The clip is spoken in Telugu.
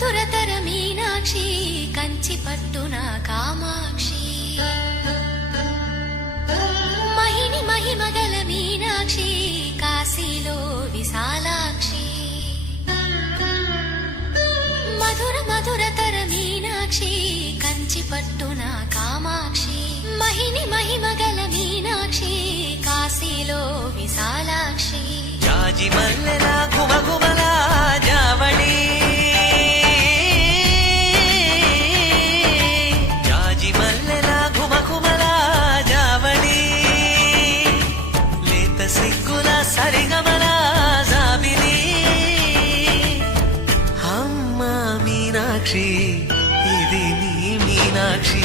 మధురతర మీనాక్షి కంచి పట్టున కామాక్షి మహిని మహిమగల మీనాక్షి కాశీలో విశాలాక్షి మధుర మధురతర మీనాక్షి కంచి పట్టున కామాక్షి మహిని మహిమగల మీనాక్షి కాశీలో విశాలాక్షి జాజి మల్లెల ఘుమఘుమల జావళి జాజి మల్లెల ఘుమఘుమల జావళి లేత సిగ్గుల సరిగమల జాబిలి అమ్మ మీనాక్షి ఇది నీ మీనాక్షి